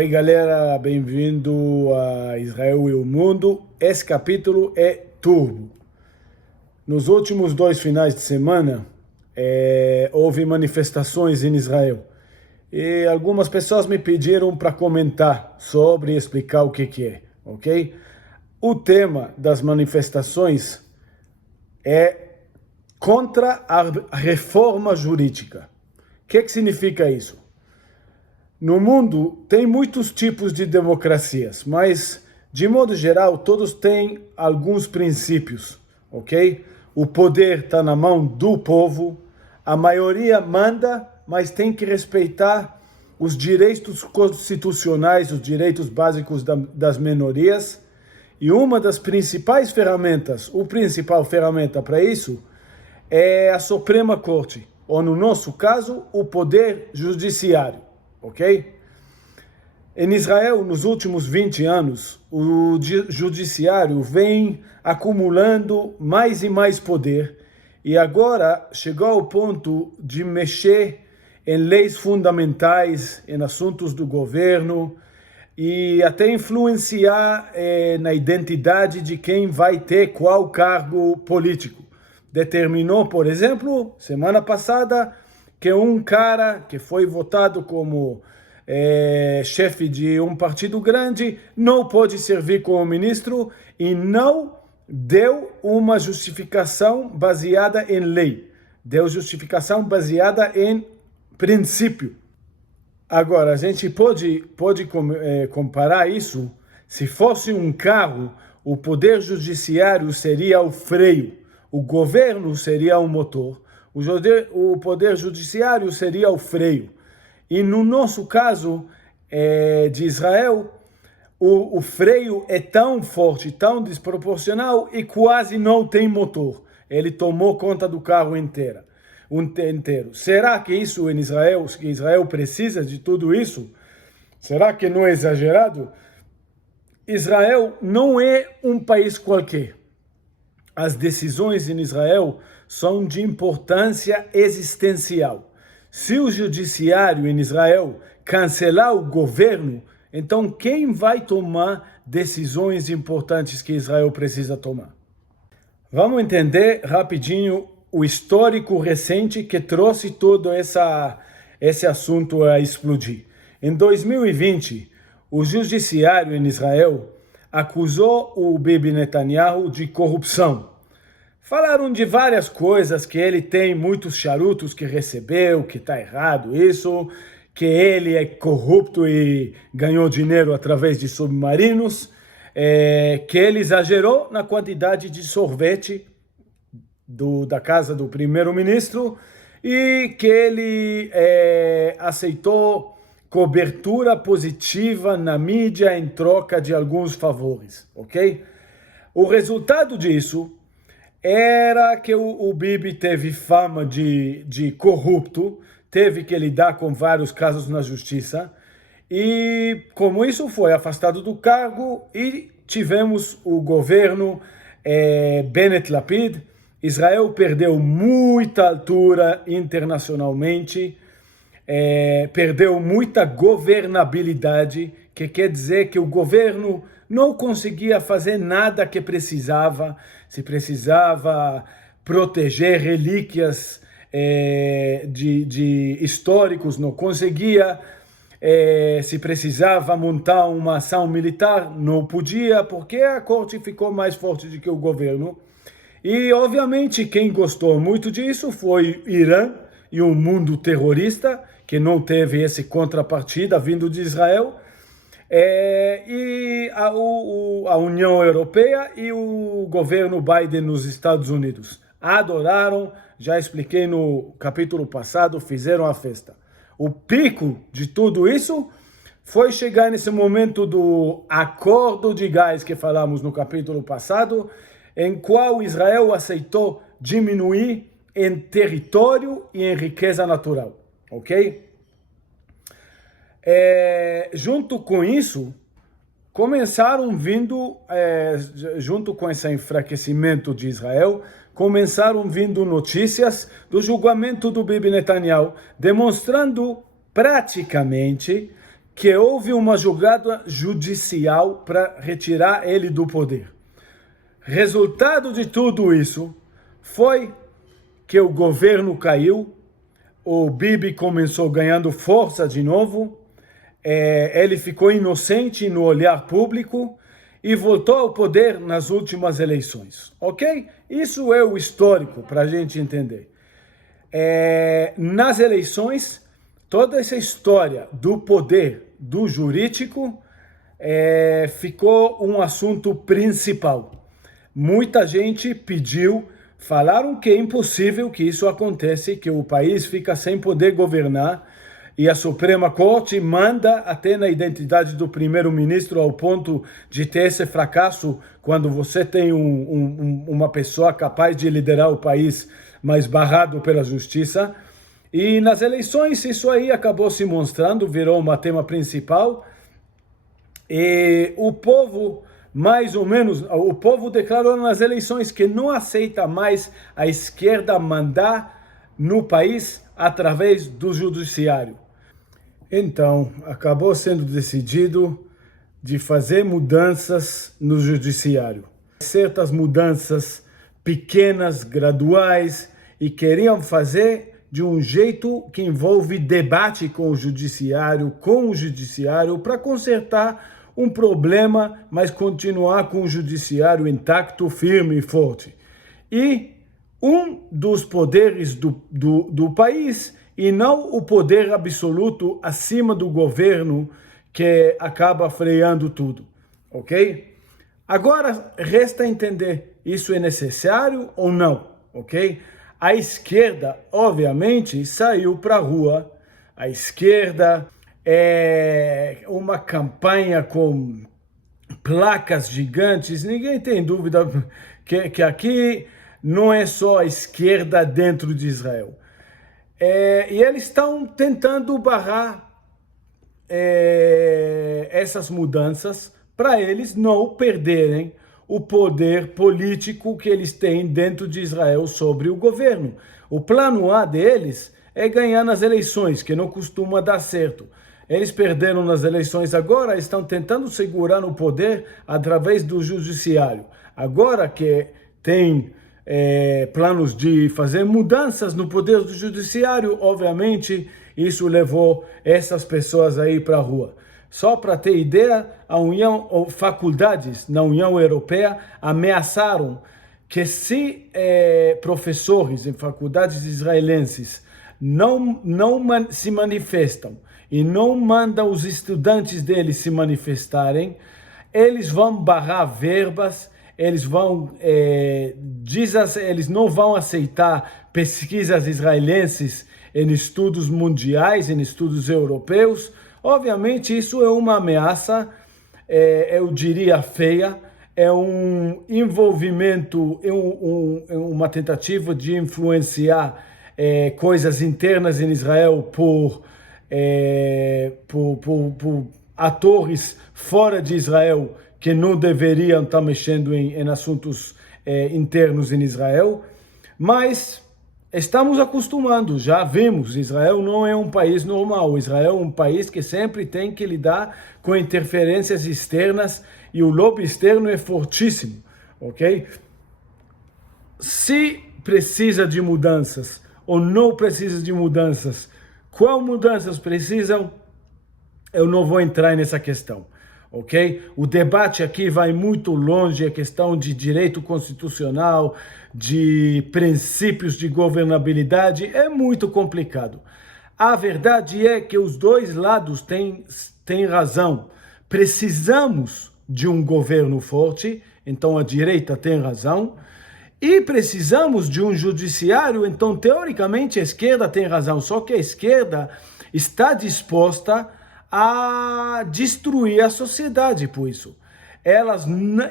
Oi galera, bem-vindo a Israel e o Mundo. Esse capítulo é turbo. Nos últimos 2 finais de semana, houve manifestações em Israel. E algumas pessoas me pediram para comentar sobre e explicar o que é, ok? O tema das manifestações é contra a reforma jurídica. O que significa isso? No mundo tem muitos tipos de democracias, mas de modo geral todos têm alguns princípios, ok? O poder está na mão do povo, a maioria manda, mas tem que respeitar os direitos constitucionais, os direitos básicos das minorias. E uma das principais ferramentas, a principal ferramenta para isso é a Suprema Corte, ou no nosso caso, o Poder Judiciário. Ok? Em Israel, nos últimos 20 anos, o judiciário vem acumulando mais e mais poder e agora chegou ao ponto de mexer em leis fundamentais, em assuntos do governo e até influenciar na identidade de quem vai ter qual cargo político. Determinou, por exemplo, semana passada, que um cara que foi votado como chefe de um partido grande não pode servir como ministro e não deu uma justificação baseada em lei. Deu justificação baseada em princípio. Agora, a gente pode comparar isso. Se fosse um carro, o poder judiciário seria o freio, o governo seria o motor. O poder judiciário seria o freio. E no nosso caso de Israel, o freio é tão forte, tão desproporcional e quase não tem motor. Ele tomou conta do carro inteiro. Será que isso em Israel, que Israel precisa de tudo isso? Será que não é exagerado? Israel não é um país qualquer. As decisões em Israel são de importância existencial. Se o judiciário em Israel cancelar o governo, então quem vai tomar decisões importantes que Israel precisa tomar? Vamos entender rapidinho o histórico recente que trouxe todo esse assunto a explodir. Em 2020, o judiciário em Israel acusou o Bibi Netanyahu de corrupção. Falaram de várias coisas, que ele tem muitos charutos que recebeu, que está errado isso, que ele é corrupto e ganhou dinheiro através de submarinos, que ele exagerou na quantidade de sorvete da casa do primeiro-ministro e que ele aceitou cobertura positiva na mídia em troca de alguns favores, ok? O resultado disso era que o Bibi teve fama de corrupto, teve que lidar com vários casos na justiça, e como isso foi afastado do cargo, e tivemos o governo Bennett Lapid. Israel perdeu muita altura internacionalmente, perdeu muita governabilidade, que quer dizer que o governo não conseguia fazer nada que precisava. Se precisava proteger relíquias de históricos, não conseguia. Se precisava montar uma ação militar, não podia, porque a corte ficou mais forte do que o governo. E, obviamente, quem gostou muito disso foi o Irã e o mundo terrorista, que não teve essa contrapartida vindo de Israel, e a União Europeia e o governo Biden nos Estados Unidos. Adoraram, já expliquei no capítulo passado, fizeram a festa. O pico de tudo isso foi chegar nesse momento do acordo de gás que falamos no capítulo passado, em qual Israel aceitou diminuir em território e em riqueza natural, ok? Junto com isso, começaram vindo, junto com esse enfraquecimento de Israel, começaram vindo notícias do julgamento do Bibi Netanyahu, demonstrando praticamente que houve uma jogada judicial para retirar ele do poder. Resultado de tudo isso foi que o governo caiu, o Bibi começou ganhando força de novo, ele ficou inocente no olhar público e voltou ao poder nas últimas eleições, ok? Isso é o histórico para a gente entender. Nas eleições, toda essa história do poder do jurídico ficou um assunto principal. Muita gente falaram que é impossível que isso aconteça, que o país fica sem poder governar, e a Suprema Corte manda até na identidade do primeiro-ministro ao ponto de ter esse fracasso quando você tem uma pessoa capaz de liderar o país, mas barrado pela justiça. E nas eleições isso aí acabou se mostrando, virou um tema principal. E o povo, mais ou menos, o povo declarou nas eleições que não aceita mais a esquerda mandar no país através do judiciário. Então, acabou sendo decidido de fazer mudanças no judiciário. Certas mudanças pequenas, graduais, e queriam fazer de um jeito que envolve debate com o judiciário, para consertar um problema, mas continuar com o judiciário intacto, firme e forte. E um dos poderes do país, e não o poder absoluto acima do governo que acaba freando tudo, ok? Agora resta entender, isso é necessário ou não, ok? A esquerda, obviamente, saiu para a rua. A esquerda é uma campanha com placas gigantes. Ninguém tem dúvida que aqui não é só a esquerda dentro de Israel. E eles estão tentando barrar essas mudanças para eles não perderem o poder político que eles têm dentro de Israel sobre o governo. O plano A deles é ganhar nas eleições, que não costuma dar certo. Eles perderam nas eleições agora, estão tentando segurar no poder através do judiciário. Agora que tem planos de fazer mudanças no poder do judiciário, obviamente isso levou essas pessoas aí para a rua. Só para ter ideia, faculdades na União Europeia ameaçaram que se professores em faculdades israelenses não se manifestam e não mandam os estudantes deles se manifestarem, eles vão barrar verbas, eles não vão aceitar pesquisas israelenses em estudos mundiais, em estudos europeus. Obviamente isso é uma ameaça, eu diria feia, é um envolvimento, uma tentativa de influenciar coisas internas em Israel por atores fora de Israel que não deveriam estar mexendo em assuntos internos em Israel, mas estamos acostumando, já vimos, Israel não é um país normal, Israel é um país que sempre tem que lidar com interferências externas e o lobby externo é fortíssimo, ok? Se precisa de mudanças ou não precisa de mudanças, qual mudanças precisam, eu não vou entrar nessa questão. Ok? O debate aqui vai muito longe, a questão de direito constitucional, de princípios de governabilidade, é muito complicado. A verdade é que os dois lados têm razão. Precisamos de um governo forte, então a direita tem razão, e precisamos de um judiciário, então teoricamente a esquerda tem razão, só que a esquerda está disposta a destruir a sociedade por isso.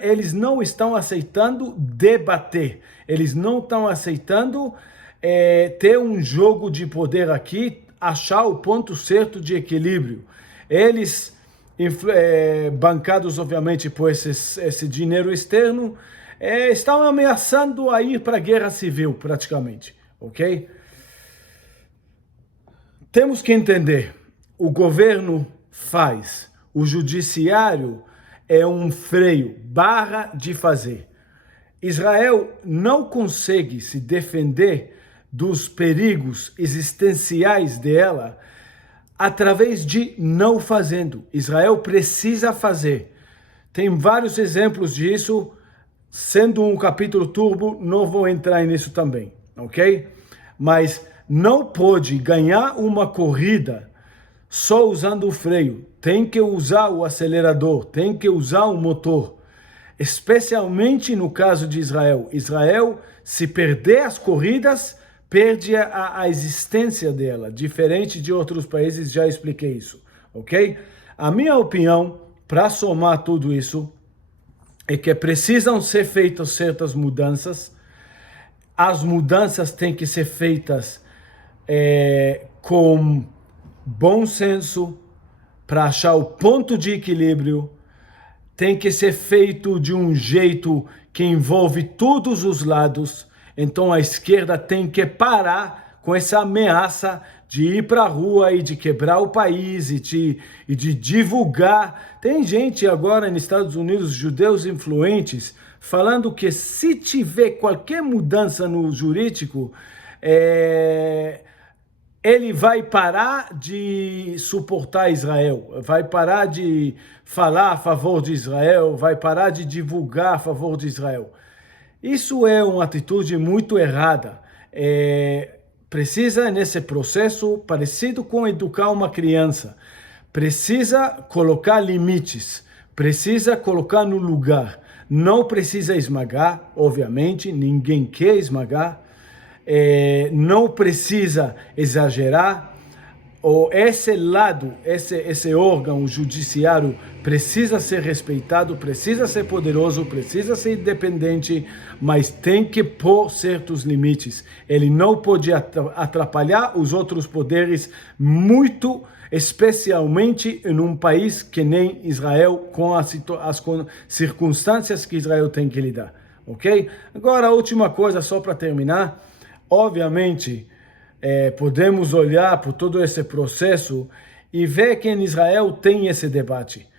Eles não estão aceitando debater, eles não estão aceitando ter um jogo de poder aqui, achar o ponto certo de equilíbrio. Eles, bancados obviamente por esse dinheiro externo, estão ameaçando a ir para a guerra civil praticamente, ok? Temos que entender, o governo faz. O judiciário é um freio, barra de fazer. Israel não consegue se defender dos perigos existenciais dela através de não fazendo. Israel precisa fazer. Tem vários exemplos disso. Sendo um capítulo turbo, não vou entrar nisso também, ok? Mas não pode ganhar uma corrida só usando o freio. Tem que usar o acelerador, tem que usar o motor. Especialmente no caso de Israel. Israel, se perder as corridas, perde a existência dela. Diferente de outros países, já expliquei isso, ok? A minha opinião, para somar tudo isso, é que precisam ser feitas certas mudanças. As mudanças têm que ser feitas com bom senso, para achar o ponto de equilíbrio. Tem que ser feito de um jeito que envolve todos os lados. Então a esquerda tem que parar com essa ameaça de ir para a rua e de quebrar o país e de divulgar. Tem gente agora nos Estados Unidos, judeus influentes, falando que se tiver qualquer mudança no jurídico, ele vai parar de suportar Israel, vai parar de falar a favor de Israel, vai parar de divulgar a favor de Israel. Isso é uma atitude muito errada. Precisa, nesse processo, parecido com educar uma criança, precisa colocar limites, precisa colocar no lugar. Não precisa esmagar, obviamente, ninguém quer esmagar. Não precisa exagerar. Esse lado, esse órgão, o judiciário, precisa ser respeitado, precisa ser poderoso, precisa ser independente, mas tem que pôr certos limites. Ele não pode atrapalhar os outros poderes, muito especialmente em um país que nem Israel, com as circunstâncias que Israel tem que lidar, ok? Agora, a última coisa, só para terminar. Obviamente, podemos olhar por todo esse processo e ver que em Israel tem esse debate.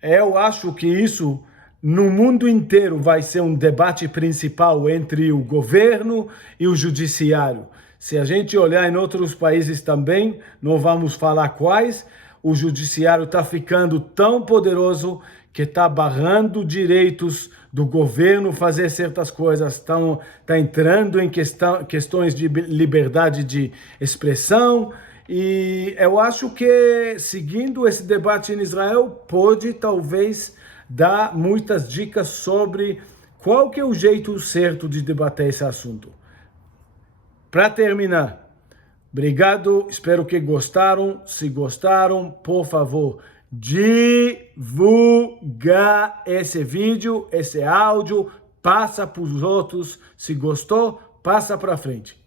Eu acho que isso, no mundo inteiro, vai ser um debate principal entre o governo e o judiciário. Se a gente olhar em outros países também, não vamos falar quais, o judiciário está ficando tão poderoso que está barrando direitos do governo fazer certas coisas, está entrando em questões de liberdade de expressão. E eu acho que, seguindo esse debate em Israel, pode talvez dar muitas dicas sobre qual que é o jeito certo de debater esse assunto. Para terminar, obrigado, espero que gostaram. Se gostaram, por favor, divulgar esse vídeo, esse áudio, passa para os outros. Se gostou, passa para frente.